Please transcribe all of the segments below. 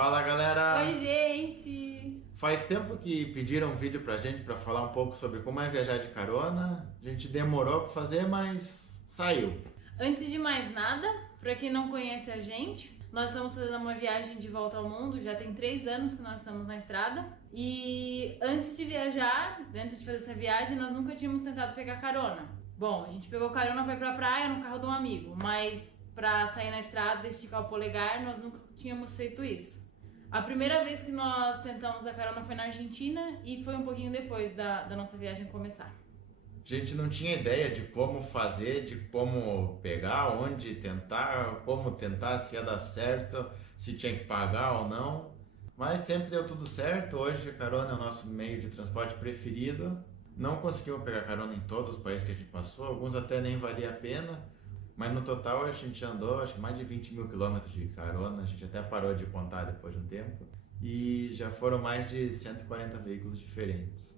Fala galera! Oi, gente! Faz tempo que pediram um vídeo pra gente pra falar um pouco sobre como é viajar de carona. A gente demorou pra fazer, mas saiu. Antes de mais nada, para quem não conhece a gente, nós estamos fazendo uma viagem de volta ao mundo, já tem 3 anos que nós estamos na estrada. E antes de viajar, antes de fazer essa viagem, nós nunca tínhamos tentado pegar carona. Bom, a gente pegou carona para ir pra praia no carro de um amigo, mas para sair na estrada e esticar o polegar, nós nunca tínhamos feito isso. A primeira vez que nós tentamos a carona foi na Argentina e foi um pouquinho depois da nossa viagem começar. A gente não tinha ideia de como fazer, de como pegar, onde tentar, como tentar, se ia dar certo, se tinha que pagar ou não. Mas sempre deu tudo certo. Hoje a carona é o nosso meio de transporte preferido. Não conseguimos pegar carona em todos os países que a gente passou, alguns até nem valia a pena. Mas no total a gente andou acho que mais de 20 mil quilômetros de carona, a gente até parou de contar depois de um tempo. E já foram mais de 140 veículos diferentes.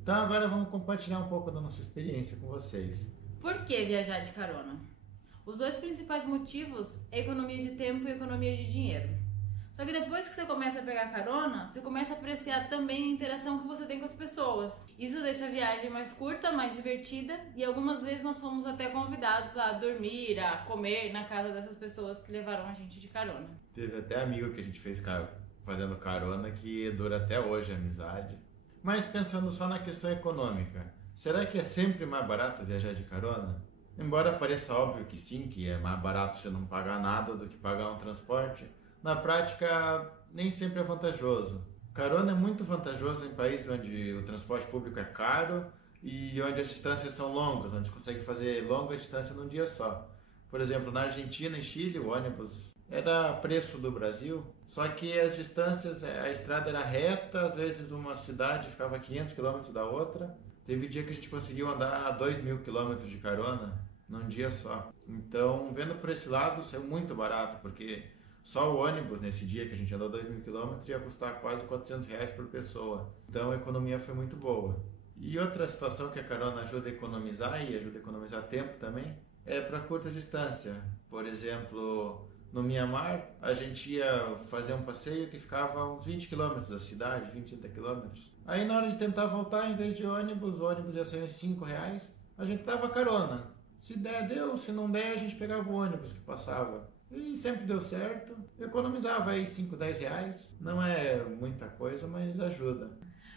Então agora vamos compartilhar um pouco da nossa experiência com vocês. Por que viajar de carona? Os dois principais motivos é economia de tempo e economia de dinheiro. Só que depois que você começa a pegar carona, você começa a apreciar também a interação que você tem com as pessoas. Isso deixa a viagem mais curta, mais divertida e algumas vezes nós fomos até convidados a dormir, a comer na casa dessas pessoas que levaram a gente de carona. Teve até amigo que a gente fez fazendo carona que dura até hoje a amizade. Mas pensando só na questão econômica, será que é sempre mais barato viajar de carona? Embora pareça óbvio que sim, que é mais barato você não pagar nada do que pagar um transporte, na prática nem sempre é vantajoso. Carona é muito vantajoso em países onde o transporte público é caro e onde as distâncias são longas, onde consegue fazer longa distância num dia só. Por exemplo, na Argentina e Chile, o ônibus era preço do Brasil, só que as distâncias, a estrada era reta, às vezes uma cidade ficava a 500 quilômetros da outra. Teve dia que a gente conseguiu andar a 2.000 quilômetros de carona num dia só. Então, vendo por esse lado, saiu muito barato, porque só o ônibus nesse dia que a gente andou 2.000 quilômetros ia custar quase R$ 400 por pessoa. Então a economia foi muito boa. E outra situação que a carona ajuda a economizar e ajuda a economizar tempo também é para curta distância. Por exemplo, no Mianmar a gente ia fazer um passeio que ficava a uns 20 quilômetros da cidade, 20, 30 quilômetros. Aí na hora de tentar voltar, em vez de ônibus, o ônibus ia sair uns R$ 5, a gente dava carona. Se der, deu. Se não der, a gente pegava o ônibus que passava. E sempre deu certo. Eu economizava aí 5, 10 reais. Não é muita coisa, mas ajuda.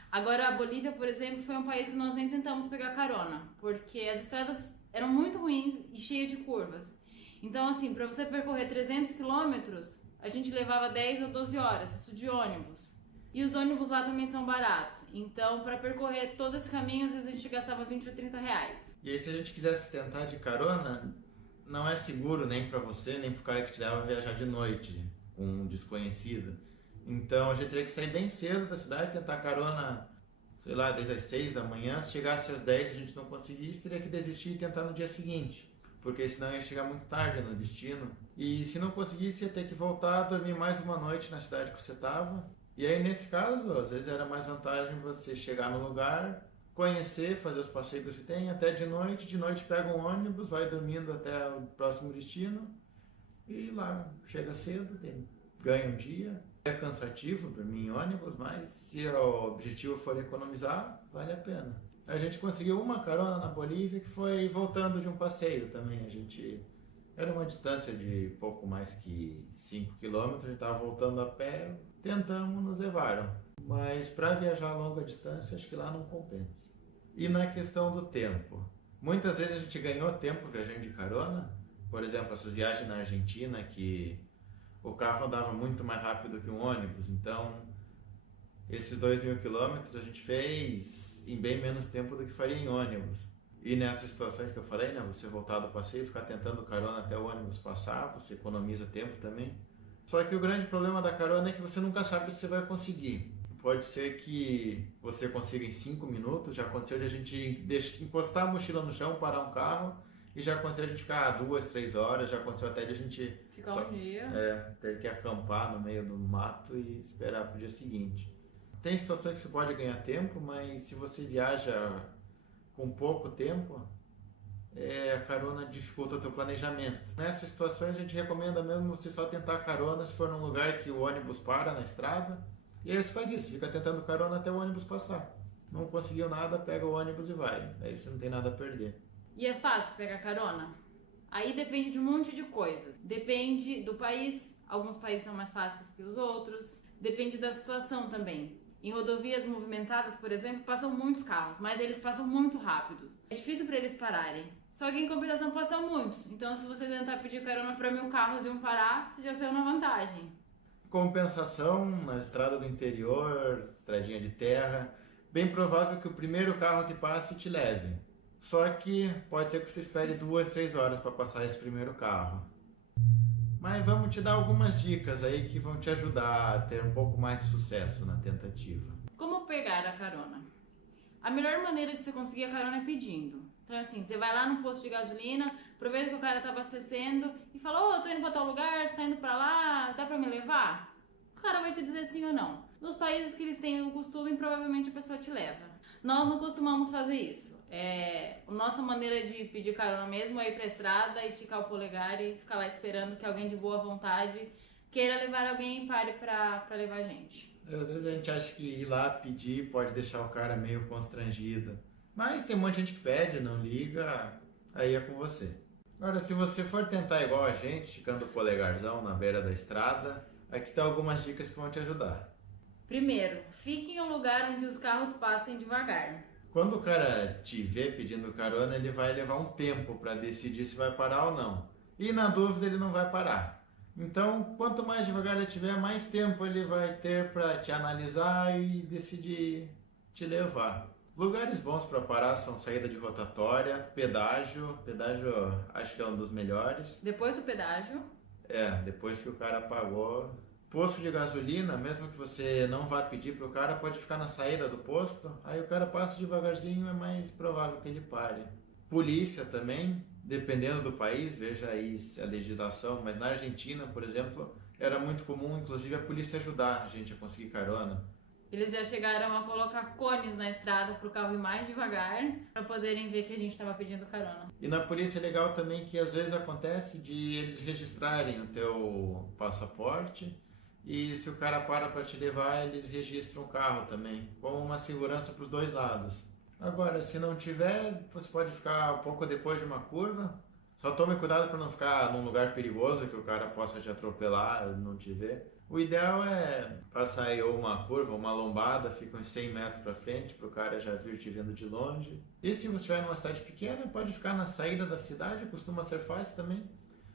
Agora, a Bolívia, por exemplo, foi um país que nós nem tentamos pegar carona, porque as estradas eram muito ruins e cheias de curvas. Então, assim, para você percorrer 300 quilômetros, a gente levava 10 ou 12 horas, isso de ônibus. E os ônibus lá também são baratos. Então, para percorrer todo esse caminho, às vezes a gente gastava 20 ou 30 reais. E aí, se a gente quisesse tentar de carona, não é seguro nem para você, nem para o cara que te leva viajar de noite com um desconhecido. Então a gente teria que sair bem cedo da cidade, tentar carona, sei lá, desde as 6 da manhã. Se chegasse às 10 e a gente não conseguisse, teria que desistir e tentar no dia seguinte, porque senão ia chegar muito tarde no destino. E se não conseguisse, ia ter que voltar, dormir mais uma noite na cidade que você estava. E aí, nesse caso, às vezes era mais vantagem você chegar no lugar, conhecer, fazer os passeios que você tem, até de noite pega um ônibus, vai dormindo até o próximo destino e lá chega cedo, ganha um dia. É cansativo dormir em ônibus, mas se o objetivo for economizar, vale a pena. A gente conseguiu uma carona na Bolívia que foi voltando de um passeio também. A gente era uma distância de pouco mais que 5 quilômetros, a gente estava voltando a pé, tentamos, nos levaram. Mas para viajar a longa distância, acho que lá não compensa. E na questão do tempo, muitas vezes a gente ganhou tempo viajando de carona. Por exemplo, essas viagens na Argentina que o carro andava muito mais rápido que um ônibus, então esses 2.000 quilômetros a gente fez em bem menos tempo do que faria em ônibus. E nessas situações que eu falei, né, você voltar do passeio e ficar tentando carona até o ônibus passar, você economiza tempo também. Só que o grande problema da carona é que você nunca sabe se você vai conseguir. Pode ser que você consiga em 5 minutos, já aconteceu de a gente encostar a mochila no chão, parar um carro, e já aconteceu de a gente ficar 2, 3 horas, já aconteceu até de a gente Ficar um dia. ter que acampar no meio do mato e esperar para o dia seguinte. Tem situações que você pode ganhar tempo, mas se você viaja com pouco tempo, a carona dificulta o teu planejamento. Nessas situações a gente recomenda mesmo você só tentar carona se for num lugar que o ônibus para na estrada. E aí você faz isso, fica tentando carona até o ônibus passar. Não conseguiu nada, pega o ônibus e vai. Aí você não tem nada a perder. E é fácil pegar carona? Aí depende de um monte de coisas. Depende do país, alguns países são mais fáceis que os outros. Depende da situação também. Em rodovias movimentadas, por exemplo, passam muitos carros, mas eles passam muito rápido. É difícil para eles pararem. Só que em compensação passam muitos. Então se você tentar pedir carona para 1000 carros e um parar, você já saiu na vantagem. Compensação, na estrada do interior, estradinha de terra, bem provável que o primeiro carro que passe te leve. Só que pode ser que você espere 2, 3 horas para passar esse primeiro carro. Mas vamos te dar algumas dicas aí que vão te ajudar a ter um pouco mais de sucesso na tentativa. Como pegar a carona? A melhor maneira de você conseguir a carona é pedindo. Então assim, você vai lá no posto de gasolina, aproveita que o cara tá abastecendo e fala: ô, eu tô indo pra tal lugar, você tá indo pra lá, dá pra me levar? O cara vai te dizer sim ou não. Nos países que eles têm o costume, provavelmente a pessoa te leva. Nós não costumamos fazer isso. A nossa maneira de pedir carona mesmo é ir pra estrada, esticar o polegar e ficar lá esperando que alguém de boa vontade queira levar alguém e pare pra levar a gente. Às vezes a gente acha que ir lá pedir pode deixar o cara meio constrangido. Mas tem um monte de gente que pede, não liga, aí é com você. Agora, se você for tentar igual a gente, esticando o polegarzão na beira da estrada, aqui tá algumas dicas que vão te ajudar. Primeiro, fique em um lugar onde os carros passem devagar. Quando o cara te vê pedindo carona, ele vai levar um tempo para decidir se vai parar ou não. E na dúvida ele não vai parar. Então, quanto mais devagar ele tiver, mais tempo ele vai ter para te analisar e decidir te levar. Lugares bons para parar são saída de rotatória, pedágio. Pedágio acho que é um dos melhores. Depois do pedágio. Depois que o cara pagou. Posto de gasolina, mesmo que você não vá pedir para o cara, pode ficar na saída do posto. Aí o cara passa devagarzinho, é mais provável que ele pare. Polícia também, dependendo do país, veja aí a legislação. Mas na Argentina, por exemplo, era muito comum, inclusive, a polícia ajudar a gente a conseguir carona. Eles já chegaram a colocar cones na estrada para o carro ir mais devagar, para poderem ver que a gente estava pedindo carona. E na polícia é legal também que às vezes acontece de eles registrarem o teu passaporte e se o cara para te levar, eles registram o carro também, como uma segurança para os dois lados. Agora, se não tiver, você pode ficar um pouco depois de uma curva. Só tome cuidado para não ficar num lugar perigoso que o cara possa te atropelar, não te ver. O ideal é passar aí ou uma curva, uma lombada, fica uns 100 metros para frente, para o cara já vir te vendo de longe. E se você estiver numa cidade pequena, pode ficar na saída da cidade, costuma ser fácil também.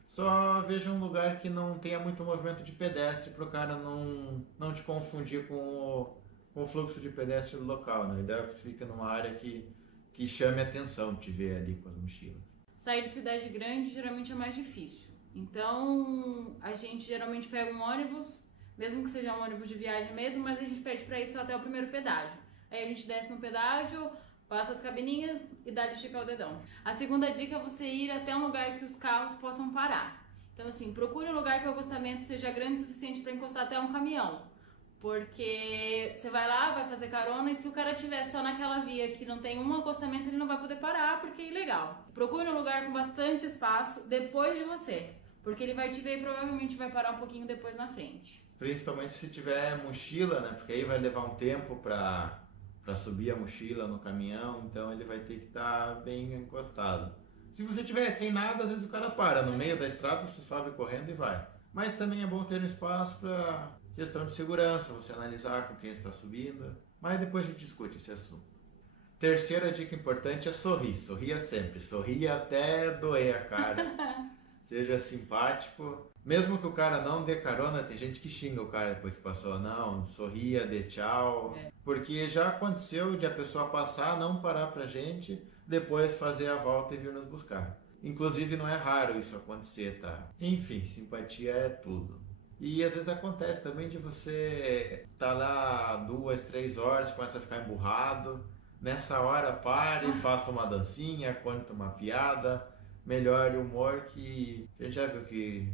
Só veja um lugar que não tenha muito movimento de pedestre, para o cara não te confundir com o fluxo de pedestre do local. Né? O ideal é que você fique numa área que chame a atenção, te ver ali com as mochilas. Sair de cidade grande geralmente é mais difícil. Então, a gente geralmente pega um ônibus, mesmo que seja um ônibus de viagem mesmo, mas a gente pede para ir só até o primeiro pedágio. Aí a gente desce no pedágio, passa as cabininhas e dá de esticar o dedão. A segunda dica é você ir até um lugar que os carros possam parar. Então, assim, procure um lugar que o acostamento seja grande o suficiente para encostar até um caminhão. Porque você vai lá, vai fazer carona e se o cara estiver só naquela via que não tem um acostamento, ele não vai poder parar porque é ilegal. Procure um lugar com bastante espaço depois de você, porque ele vai te ver e provavelmente vai parar um pouquinho depois na frente. Principalmente se tiver mochila, né? Porque aí vai levar um tempo para subir a mochila no caminhão, então ele vai ter que estar bem encostado. Se você tiver sem nada, às vezes o cara para no meio da estrada, você sobe correndo e vai. Mas também é bom ter um espaço para questão de segurança, você analisar com quem está subindo. Mas depois a gente discute esse assunto. Terceira dica importante é sorrir. Sorria sempre. Sorria até doer a cara. Seja simpático. Mesmo que o cara não dê carona, tem gente que xinga o cara depois que passou. Não, sorria, dê tchau. Porque já aconteceu de a pessoa passar, não parar pra gente, depois fazer a volta e vir nos buscar. Inclusive não é raro isso acontecer, tá? Enfim, simpatia é tudo. E às vezes acontece também de você estar lá 2, 3 horas, começa a ficar emburrado. Nessa hora pare, faça uma dancinha, conte uma piada, melhore o humor, que a gente já viu que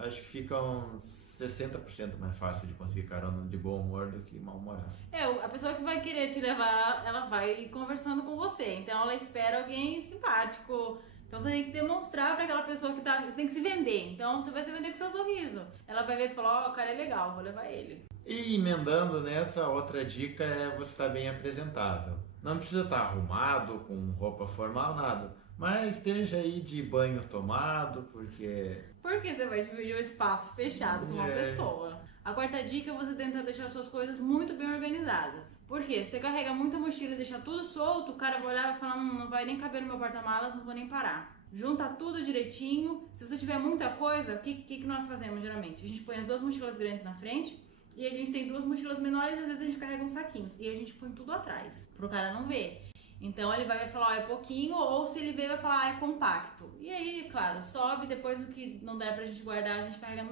acho que fica uns 60% mais fácil de conseguir carona de bom humor do que mal-humorado. A pessoa que vai querer te levar, ela vai conversando com você. Então ela espera alguém simpático. Então você tem que demonstrar pra aquela pessoa que tá. Você tem que se vender. Então você vai se vender com seu sorriso. Ela vai ver e falar: ó, o cara é legal, vou levar ele. E emendando nessa, outra dica é você estar bem apresentável. Não precisa estar arrumado, com roupa formal, nada. Mas esteja aí de banho tomado, porque... Porque você vai dividir um espaço fechado com uma pessoa. A quarta dica é você tentar deixar suas coisas muito bem organizadas. Por quê? Se você carrega muita mochila e deixar tudo solto, o cara vai olhar e vai falar: não vai nem caber no meu porta-malas, não vou nem parar. Junta tudo direitinho. Se você tiver muita coisa, o que nós fazemos geralmente? A gente põe as 2 mochilas grandes na frente e a gente tem 2 mochilas menores e às vezes a gente carrega uns saquinhos. E a gente põe tudo atrás, pro cara não ver. Então ele vai falar: ó, é pouquinho, ou se ele ver, vai falar: é compacto. E aí, claro, sobe, depois do que não der pra gente guardar, a gente carrega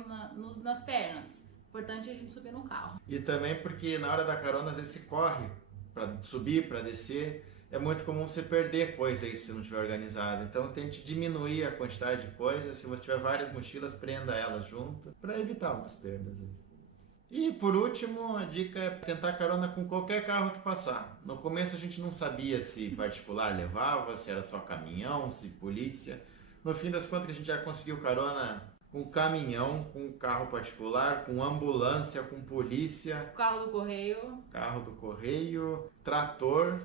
nas pernas. Importante é a gente subir no carro. E também porque na hora da carona, às vezes se corre para subir, para descer. É muito comum você perder coisa aí se não estiver organizado. Então tente diminuir a quantidade de coisas. Se você tiver várias mochilas, prenda elas junto para evitar umas perdas aí. E por último, a dica é tentar carona com qualquer carro que passar. No começo a gente não sabia se particular levava, se era só caminhão, se polícia. No fim das contas a gente já conseguiu carona com caminhão, com carro particular, com ambulância, com polícia. Carro do correio. Carro do correio, trator.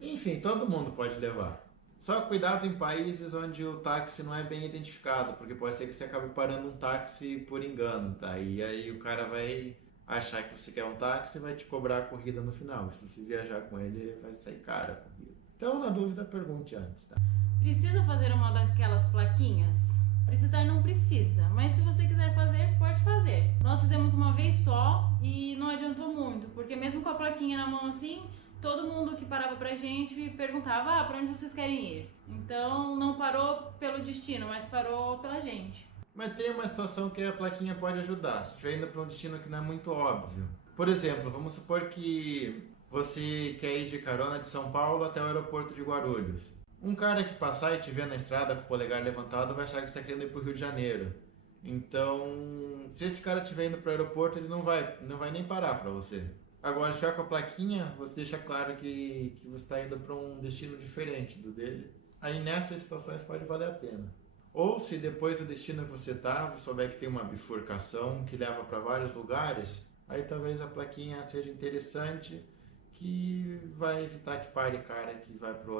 Enfim, todo mundo pode levar. Só cuidado em países onde o táxi não é bem identificado, porque pode ser que você acabe parando um táxi por engano, tá? E aí o cara vai achar que você quer um táxi e vai te cobrar a corrida no final. Se você viajar com ele, vai sair cara a corrida. Então, na dúvida, pergunte antes, tá? Precisa fazer uma daquelas plaquinhas? Precisar não precisa, mas se você quiser fazer, pode fazer. Nós fizemos uma vez só e não adiantou muito, porque mesmo com a plaquinha na mão assim, todo mundo que parava pra gente perguntava: pra onde vocês querem ir? Então não parou pelo destino, mas parou pela gente. Mas tem uma situação que a plaquinha pode ajudar, se estiver indo para um destino que não é muito óbvio. Por exemplo, vamos supor que você quer ir de carona de São Paulo até o aeroporto de Guarulhos. Um cara que passar e te ver na estrada com o polegar levantado vai achar que você está querendo ir para o Rio de Janeiro. Então, se esse cara estiver indo para o aeroporto, ele não vai nem parar para você. Agora, se tiver com a plaquinha, você deixa claro que você está indo para um destino diferente do dele. Aí nessas situações pode valer a pena. Ou se depois do destino que você está, você souber que tem uma bifurcação que leva para vários lugares, aí talvez a plaquinha seja interessante, que vai evitar que pare cara que vai pro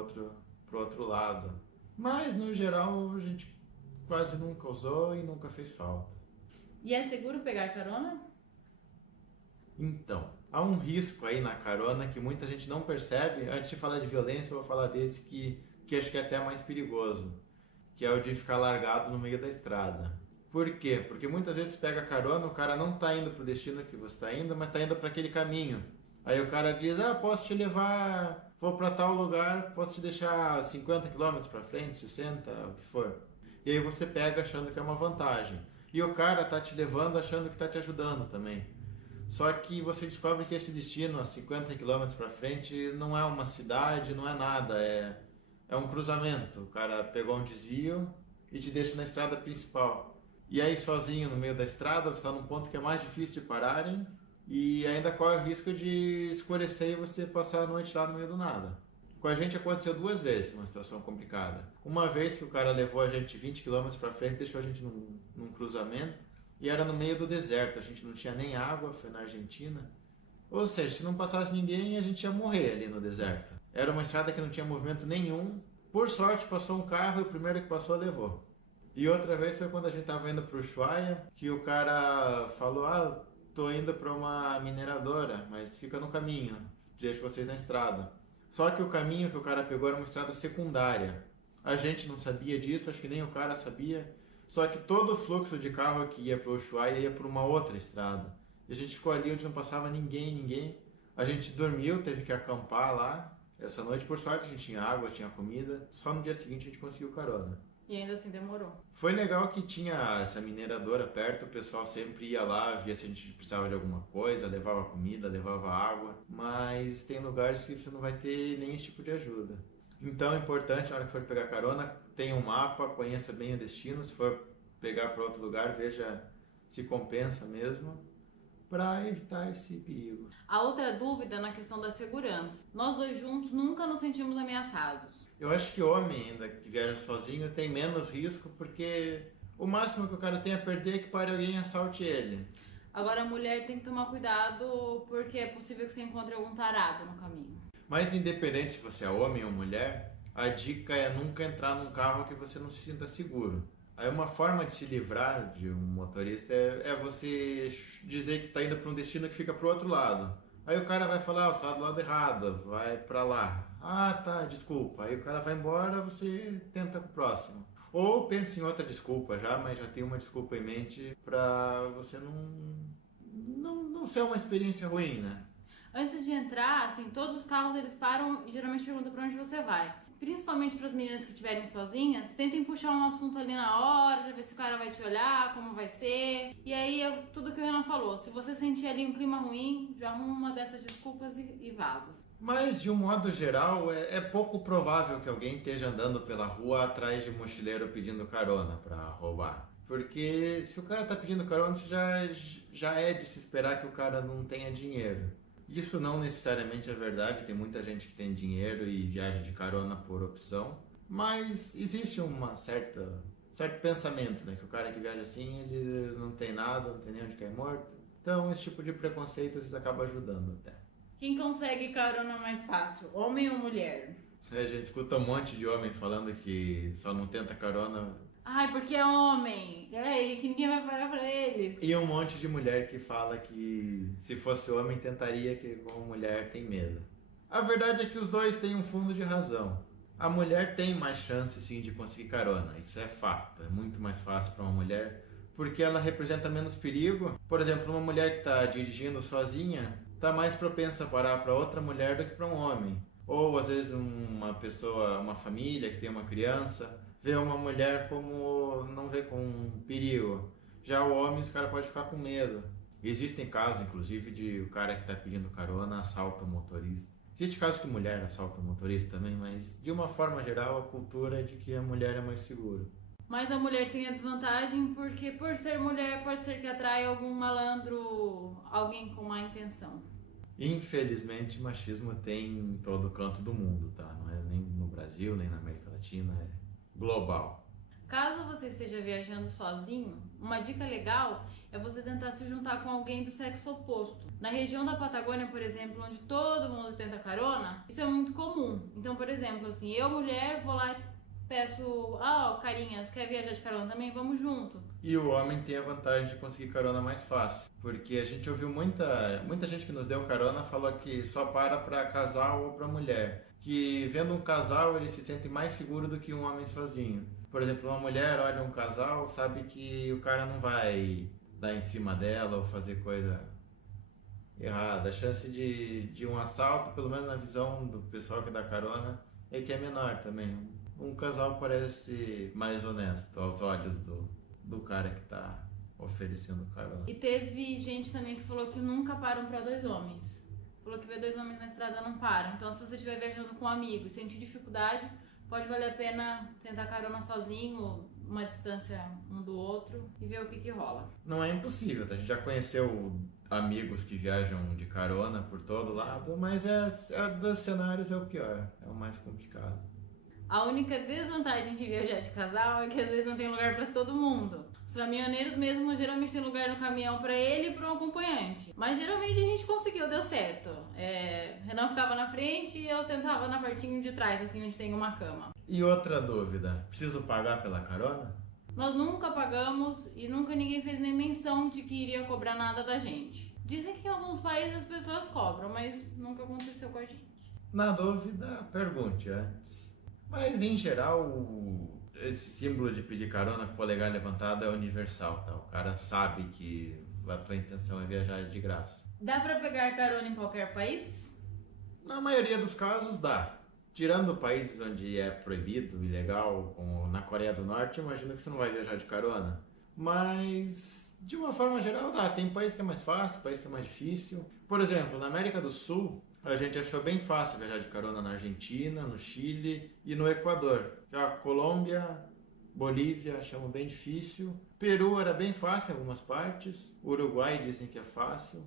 outro lado. Mas no geral a gente quase nunca usou e nunca fez falta. E é seguro pegar carona? Então, há um risco aí na carona que muita gente não percebe. Antes de falar de violência, eu vou falar desse que acho que é até mais perigoso, que é o de ficar largado no meio da estrada. Por quê? Porque muitas vezes pega carona, o cara não está indo para o destino que você está indo, mas está indo para aquele caminho. Aí o cara diz: posso te levar, vou para tal lugar, posso te deixar 50 km para frente, 60, o que for. E aí você pega achando que é uma vantagem. E o cara está te levando achando que está te ajudando também. Só que você descobre que esse destino, a 50 km para frente, não é uma cidade, não é nada, é um cruzamento. O cara pegou um desvio e te deixa na estrada principal. E aí sozinho no meio da estrada, você está num ponto que é mais difícil de pararem e ainda corre o risco de escurecer e você passar a noite lá no meio do nada. Com a gente aconteceu 2 vezes uma situação complicada. Uma vez que o cara levou a gente 20 km para frente, deixou a gente num cruzamento e era no meio do deserto, a gente não tinha nem água, foi na Argentina. Ou seja, se não passasse ninguém, a gente ia morrer ali no deserto. Era uma estrada que não tinha movimento nenhum. Por sorte, passou um carro e o primeiro que passou levou. E outra vez foi quando a gente estava indo para o Ushuaia, que o cara falou: tô indo para uma mineradora, mas fica no caminho, deixo vocês na estrada. Só que o caminho que o cara pegou era uma estrada secundária. A gente não sabia disso, acho que nem o cara sabia. Só que todo o fluxo de carro que ia para o Ushuaia ia por uma outra estrada. E a gente ficou ali onde não passava ninguém. A gente dormiu, teve que acampar lá. Essa noite, por sorte, a gente tinha água, tinha comida. Só no dia seguinte a gente conseguiu carona. E ainda assim demorou. Foi legal que tinha essa mineradora perto, o pessoal sempre ia lá, via se a gente precisava de alguma coisa, levava comida, levava água. Mas tem lugares que você não vai ter nem esse tipo de ajuda. Então é importante, na hora que for pegar carona, tenha um mapa, conheça bem o destino. Se for pegar para outro lugar, veja se compensa mesmo, para evitar esse perigo. A outra dúvida na questão da segurança. Nós dois juntos nunca nos sentimos ameaçados. Eu acho que homem ainda que viaja sozinho tem menos risco, porque o máximo que o cara tem a perder é que pare alguém e assalte ele. Agora a mulher tem que tomar cuidado porque é possível que você encontre algum tarado no caminho. Mas independente se você é homem ou mulher, a dica é nunca entrar num carro que você não se sinta seguro. Aí uma forma de se livrar de um motorista é você dizer que está indo para um destino que fica para o outro lado. Aí o cara vai falar, você está do lado errado, vai para lá. Ah, tá, desculpa. Aí o cara vai embora, você tenta com o próximo. Ou pense em outra desculpa já, mas já tem uma desculpa em mente para você não ser uma experiência ruim, né? Antes de entrar, assim, todos os carros eles param e geralmente perguntam para onde você vai. Principalmente para as meninas que estiverem sozinhas, tentem puxar um assunto ali na hora, já ver se o cara vai te olhar, como vai ser. E aí, tudo que o Renan falou, se você sentir ali um clima ruim, já arruma uma dessas desculpas e vaza. Mas, de um modo geral, é pouco provável que alguém esteja andando pela rua atrás de mochileiro pedindo carona para roubar. Porque se o cara tá pedindo carona, isso já é de se esperar que o cara não tenha dinheiro. Isso não necessariamente é verdade, tem muita gente que tem dinheiro e viaja de carona por opção, mas existe certo pensamento, né? Que o cara que viaja assim, ele não tem nada, não tem nem onde cair morto. Então esse tipo de preconceito às vezes acaba ajudando até. Quem consegue carona mais fácil, homem ou mulher? A gente escuta um monte de homem falando que só não tenta carona. Ai, porque é homem. E aí, que ninguém vai parar pra eles. E um monte de mulher que fala que se fosse homem tentaria, que como mulher tem medo. A verdade é que os dois têm um fundo de razão. A mulher tem mais chance sim de conseguir carona, isso é fato. É muito mais fácil para uma mulher porque ela representa menos perigo. Por exemplo, uma mulher que está dirigindo sozinha está mais propensa a parar para outra mulher do que para um homem. Ou às vezes uma pessoa, uma família que tem uma criança, vê uma mulher como não vê com perigo. Já o homem, esse cara pode ficar com medo. Existem casos, inclusive, de o cara que está pedindo carona assalta o motorista. Existe casos que mulher assalta o motorista também, mas de uma forma geral a cultura é de que a mulher é mais segura. Mas a mulher tem a desvantagem porque por ser mulher pode ser que atrai algum malandro, alguém com má intenção. Infelizmente, machismo tem em todo canto do mundo, tá? Não é nem no Brasil, nem na América Latina, é global. Caso você esteja viajando sozinho, uma dica legal é você tentar se juntar com alguém do sexo oposto. Na região da Patagônia, por exemplo, onde todo mundo tenta carona, isso é muito comum. Então, por exemplo, assim, eu mulher vou lá e peço, carinhas, quer viajar de carona também? Vamos junto. E o homem tem a vantagem de conseguir carona mais fácil, porque a gente ouviu muita gente que nos deu carona falou que só para casal ou para mulher, que vendo um casal ele se sente mais seguro do que um homem sozinho. Por exemplo, uma mulher olha um casal, sabe que o cara não vai dar em cima dela ou fazer coisa errada. A chance de um assalto, pelo menos na visão do pessoal que dá carona, é que é menor também. Um casal parece mais honesto aos olhos do cara que tá oferecendo carona. E teve gente também que falou que nunca param para dois homens. Falou que ver dois homens na estrada não param. Então, se você estiver viajando com um amigo e sentir dificuldade, pode valer a pena tentar carona sozinho, uma distância um do outro e ver o que rola. Não é impossível, tá? A gente já conheceu amigos que viajam de carona por todo lado, mas dos cenários é o pior, é o mais complicado. A única desvantagem de viajar de casal é que às vezes não tem lugar para todo mundo. Os caminhoneiros mesmo geralmente tem lugar no caminhão para ele e para um acompanhante. Mas geralmente a gente conseguiu, deu certo. Renan ficava na frente e eu sentava na partinho de trás, assim, onde tem uma cama. E outra dúvida, preciso pagar pela carona? Nós nunca pagamos e nunca ninguém fez nem menção de que iria cobrar nada da gente. Dizem que em alguns países as pessoas cobram, mas nunca aconteceu com a gente. Na dúvida, pergunte antes. Mas em geral, esse símbolo de pedir carona com o polegar levantado é universal, tá? O cara sabe que a tua intenção é viajar de graça. Dá pra pegar carona em qualquer país? Na maioria dos casos dá. Tirando países onde é proibido, ilegal, como na Coreia do Norte, eu imagino que você não vai viajar de carona. Mas, de uma forma geral, dá. Tem país que é mais fácil, país que é mais difícil. Por exemplo, na América do Sul, a gente achou bem fácil viajar de carona na Argentina, no Chile e no Equador. Já a Colômbia Bolívia achamos bem difícil. Peru era bem fácil em algumas partes. Uruguai dizem que é fácil.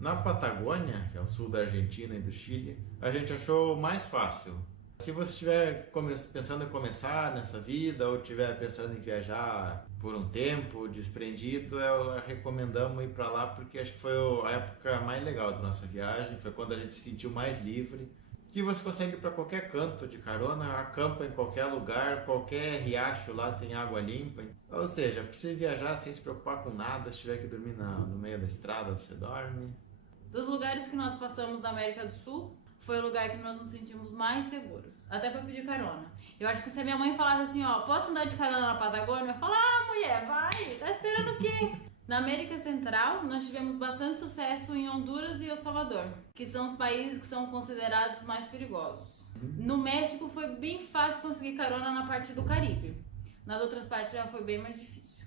Na Patagônia, que é o sul da Argentina e do Chile, a gente achou mais fácil. Se você estiver pensando em começar nessa vida ou estiver pensando em viajar por um tempo desprendido, recomendamos ir para lá porque acho que foi a época mais legal da nossa viagem, foi quando a gente se sentiu mais livre. Que você consegue ir para qualquer canto de carona, acampa em qualquer lugar, qualquer riacho lá tem água limpa. Ou seja, para você viajar sem se preocupar com nada, se tiver que dormir no meio da estrada, você dorme. Dos lugares que nós passamos da América do Sul, foi o lugar que nós nos sentimos mais seguros, até para pedir carona. Eu acho que se a minha mãe falasse assim, ó, posso andar de carona na Patagônia? Eu ia falar, mulher, vai, tá esperando o quê? Na América Central, nós tivemos bastante sucesso em Honduras e El Salvador, que são os países que são considerados mais perigosos. No México foi bem fácil conseguir carona na parte do Caribe. Nas outras partes já foi bem mais difícil.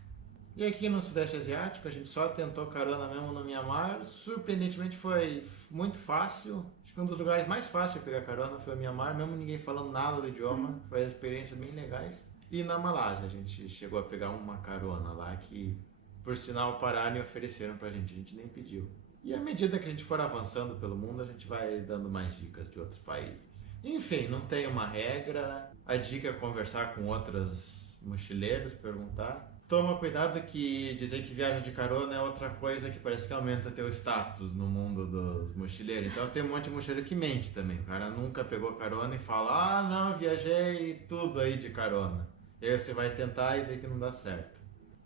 E aqui no Sudeste Asiático, a gente só tentou carona mesmo no Myanmar. Surpreendentemente foi muito fácil. Acho que um dos lugares mais fáceis de pegar carona foi o Myanmar, mesmo ninguém falando nada do idioma. Foi experiências bem legais. E na Malásia, a gente chegou a pegar uma carona lá que, por sinal, pararam e ofereceram pra gente. A gente nem pediu. E à medida que a gente for avançando pelo mundo, a gente vai dando mais dicas de outros países. Enfim, não tem uma regra. A dica é conversar com outros mochileiros, perguntar. Toma cuidado que dizer que viagem de carona é outra coisa que parece que aumenta teu status no mundo dos mochileiros. Então tem um monte de mochileiro que mente também. O cara nunca pegou carona e fala, não, viajei tudo aí de carona. E aí você vai tentar e vê que não dá certo.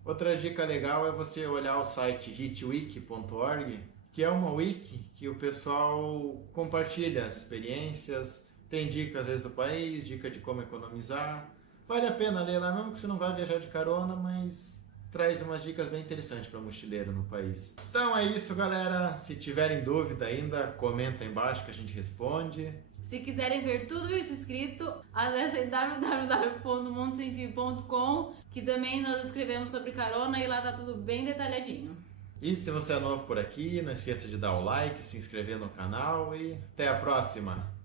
Outra dica legal é você olhar o site hitwiki.org, que é uma wiki que o pessoal compartilha as experiências, tem dicas às vezes do país, dica de como economizar. Vale a pena ler lá, mesmo que você não vá viajar de carona, mas traz umas dicas bem interessantes para mochileiro no país. Então é isso, galera. Se tiverem dúvida ainda, comenta aí embaixo que a gente responde. Se quiserem ver tudo isso escrito, acessem www.mundosemfio.com, que também nós escrevemos sobre carona e lá tá tudo bem detalhadinho. E se você é novo por aqui, não esqueça de dar o like, se inscrever no canal e até a próxima!